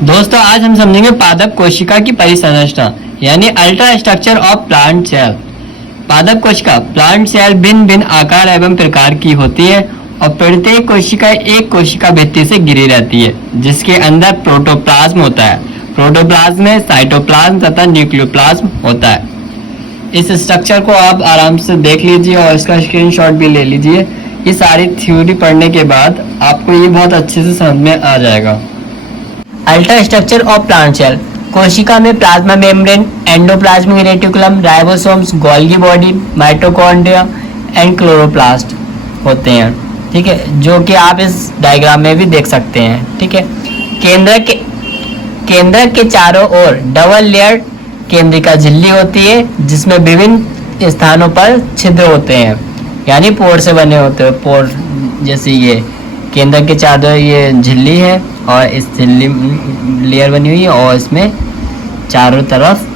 दोस्तों आज हम समझेंगे पादप कोशिका की परिसंरचना यानी ultra structure of plant cell. पादप कोशिका प्लांट सेल भिन्न भिन्न आकार एवं प्रकार की होती है और प्रत्येक कोशिका एक कोशिका भित्ति से घिरी रहती है जिसके अंदर प्रोटोप्लाज्म होता है। प्रोटोप्लाज्म में साइटोप्लाज्म तथा न्यूक्लियोप्लाज्म होता है। इस स्ट्रक्चर को आप आराम से देख लीजिए और इसका स्क्रीनशॉट भी ले लीजिए। ये सारी थ्योरी पढ़ने के बाद आपको ये बहुत अच्छे से समझ में आ जाएगा। Ultra structure of plant cell. कोशिका में plasma membrane, endoplasmic reticulum, ribosomes, Golgi body, mitochondria and chloroplast होते हैं। ठीक है, जो कि आप इस डायग्राम में भी देख सकते हैं। ठीक है, केंद्रक के चारों ओर डबल लेयर केंद्रिका झिल्ली होती है जिसमें विभिन्न स्थानों पर छिद्र होते हैं यानी पोर से बने होते हैं। पोर जैसे ये केंद्रक के चारों ये झिल्ली है और इस झिल्ली लेयर बनी हुई है और इसमें चारों तरफ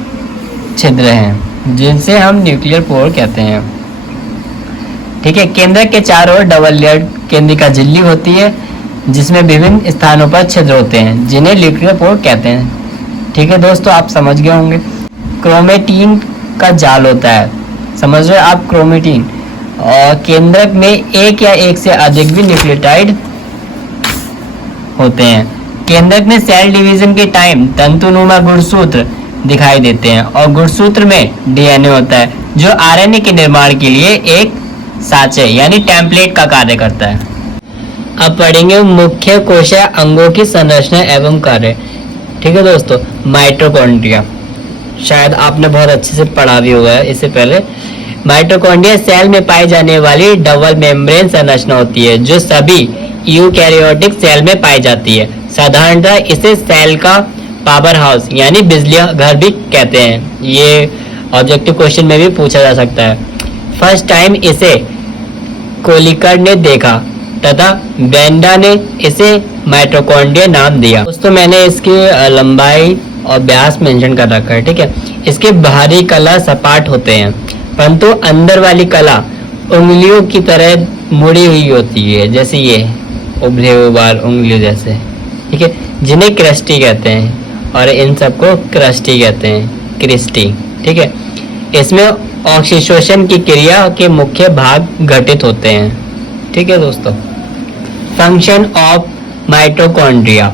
छिद्र हैं जिनसे हम न्यूक्लियर पोर कहते हैं। ठीक है, केंद्रक के चारों ओर डबल लेयर केंद्रिका झिल्ली होती है जिसमें विभिन्न स्थानों पर छिद्र होते हैं जिन्हें न्यूक्लियर पोर कहते हैं। ठीक है दोस्तों, आप समझ गए होंगे। क्रोमेटीन का जाल होता है, समझ रहे आप, क्रोमेटीन। और केंद्रक में एक या एक से अधिक भी न्यूक्लियोटाइड होते हैं। केंद्रक में सेल डिवीजन के टाइम तंतुनुमा गुणसूत्र दिखाई देते हैं और गुणसूत्र में डीएनए होता है जो आरएनए के निर्माण के लिए एक साँचे यानी टेम्पलेट का कार्य करता है। अब पढ़ेंगे मुख्य कोशीय अंगों की संरचना एवं कार्य। ठीक है दोस्तों, माइटोकॉन्ड्रिया शायद आपने बहुत अच्छे से पढ़ा भी हुआ है इससे पहले। माइटोकॉन्ड्रिया सेल में पाई जाने वाली डबल मेम्ब्रेन संरचना होती है जो सभी यूकैरियोटिक सेल में पाई जाती है। साधारणतः इसे सेल का पावर हाउस यानी बिजली घर भी कहते हैं। ये ऑब्जेक्टिव क्वेश्चन में भी पूछा जा सकता है। फर्स्ट टाइम इसे कोलिकर ने देखा तथा बेंडा ने इसे माइटोकॉन्ड्रिया नाम दिया। दोस्तों मैंने इसकी लंबाई और व्यास मेंशन कर रखा है। ठीक है, इसके बाहरी कला सपाट होते हैं परंतु अंदर वाली कला उंगलियों की तरह मुड़ी हुई होती है, जैसे ये उभरे हुए बाल उंगलियों जैसे। ठीक है, जिन्हें क्रस्टी कहते हैं और इन सबको क्रस्टी कहते हैं, क्रिस्टी। ठीक है, इसमें ऑक्सीशोषण की क्रिया के मुख्य भाग घटित होते हैं। ठीक है दोस्तों, फंक्शन ऑफ माइटोकॉन्ड्रिया।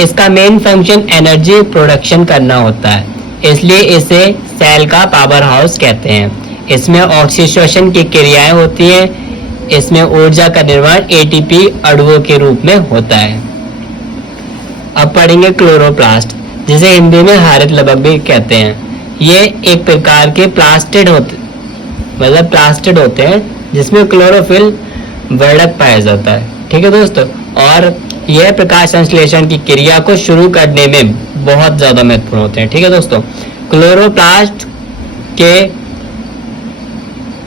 इसका मेन फंक्शन एनर्जी प्रोडक्शन करना होता है, इसलिए इसे सेल का पावर हाउस कहते हैं। इसमें ऑक्सीशोषण की क्रियाएं होती हैं। इसमें ऊर्जा का निर्माण एटीपी अणुओं के रूप में होता है। अब पढ़ेंगे क्लोरोप्लास्ट, जिसे हिंदी में हरित लवक भी कहते हैं। ये एक प्रकार के प्लास्टिड होते हैं जिसमें क्लोरोफिल वर्णक पाया जाता है। ठीक है दोस्तों, और यह प्रकाश संश्लेषण की क्रिया को शुरू करने में बहुत ज्यादा महत्वपूर्ण होते हैं। ठीक है दोस्तों, क्लोरोप्लास्ट के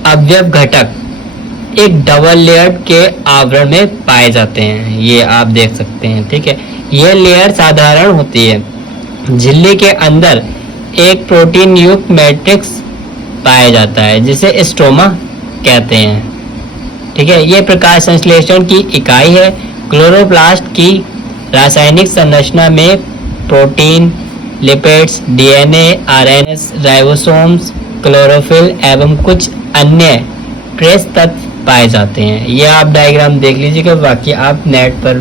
अवयव घटक एक डबल लेयर के आवरण में पाए जाते हैं, ये आप देख सकते हैं। ठीक है, यह लेयर साधारण होती है। झिल्ली के अंदर एक प्रोटीन युक्त मैट्रिक्स पाया जाता है जिसे स्ट्रोमा कहते हैं। ठीक है, यह प्रकाश संश्लेषण की इकाई है। क्लोरोप्लास्ट की रासायनिक संरचना में protein, lipids, DNA, RNA, ribosomes, chlorophyll एवं कुछ अन्य ट्रेस तत्व पाए जाते हैं। ये आप डायग्राम देख लीजिएगा, बाकी आप नेट पर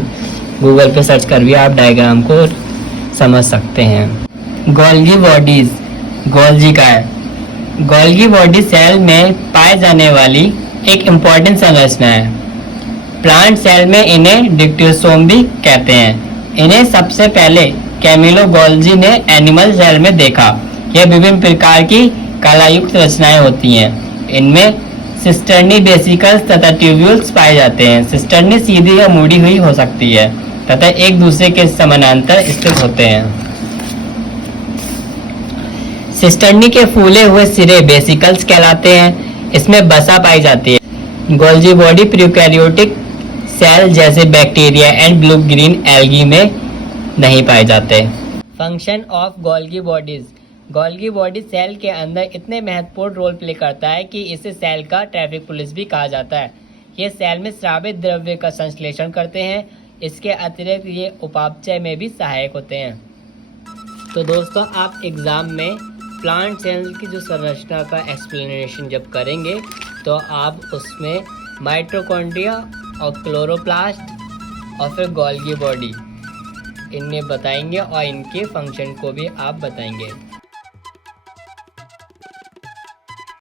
गूगल पे सर्च कर भी आप डायग्राम को समझ सकते हैं। गोल्गी बॉडीज, गोल्जी का है। गोल्गी बॉडी सेल में पाए जाने वाली एक इम्पॉर्टेंट संरचना है। प्लांट सेल में इन्हें डिक्टियोसोम भी कहते हैं। इन्हें सबसे पहले कैमिलो गोल्जी ने एनिमल सेल में देखा। यह विभिन्न प्रकार की कलायुक्त रचनाएं होती हैं। इनमें सिस्टर्नी वेसिकल्स तथा ट्यूब्यूल्स पाए जाते हैं। सिस्टर्नी सीधी या मुड़ी हुई हो सकती है तथा एक दूसरे के समानांतर स्थित होते हैं। सिस्टर्नी के फूले हुए सिरे वेसिकल्स कहलाते हैं। इसमें वसा पाई जाती है। गोल्जी बॉडी प्रोकैरियोटिक सेल जैसे bacteria and blue green algae में नहीं पाए जाते। Function of Golgi bodies. Golgi body cell के अंदर इतने महत्वपूर्ण रोल प्ले करता है कि इसे सेल का ट्रैफिक पुलिस भी कहा जाता है। ये सेल में स्रावित द्रव्य का संश्लेषण करते हैं। इसके अतिरिक्त ये उपापचय में भी सहायक होते हैं। तो दोस्तों आप एग्ज़ाम में प्लांट सेल्स की जो संरचना का एक्सप्लेनेशन जब करेंगे तो आप उसमें माइटोकॉन्ड्रिया और क्लोरोप्लास्ट और फिर गोल्गी बॉडी इनमें बताएंगे और इनके फंक्शन को भी आप बताएंगे।